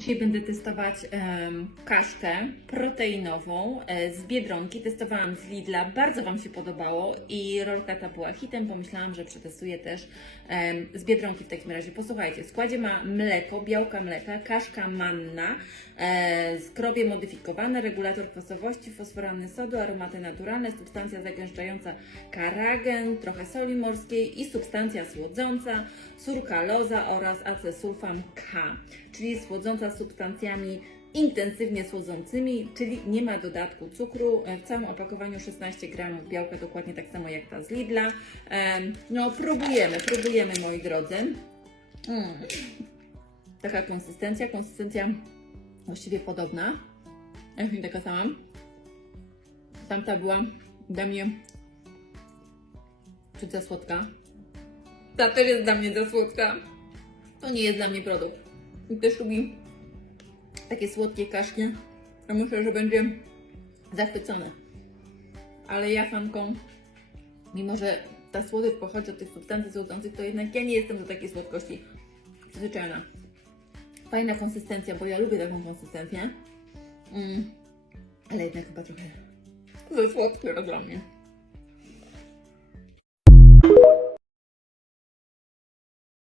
Dzisiaj będę testować em, kaszkę proteinową e, z Biedronki. Testowałam z Lidla, bardzo Wam się podobało i rolka ta była hitem. Pomyślałam, że przetestuję też em, z Biedronki w takim razie. Posłuchajcie, w składzie ma mleko, białka mleka, kaszka manna, e, skrobie modyfikowane, regulator kwasowości, fosforany sodu, aromaty naturalne, substancja zagęszczająca karagen, trochę soli morskiej i substancja słodząca, surkaloza oraz acesulfam K, czyli słodząca substancjami intensywnie słodzącymi, czyli nie ma dodatku cukru. E, W całym opakowaniu 16 gramów białka, dokładnie tak samo jak ta z Lidla. No, próbujemy, próbujemy moi drodzy. Mm. Taka konsystencja, konsystencja właściwie podobna. Jak mi taka sama. Tamta była dla mnie czy za słodka. Ta też jest dla mnie za słodka. To nie jest dla mnie produkt. I też lubi takie słodkie kaszki. Ja myślę, że będzie zachwycony. Ale ja fanką, mimo że ta słodycz pochodzi od tych substancji słodzących, to jednak ja nie jestem do takiej słodkości przyzwyczajona. Fajna konsystencja, bo ja lubię taką konsystencję. Mm. Ale jednak chyba trochę za słodkie dla mnie.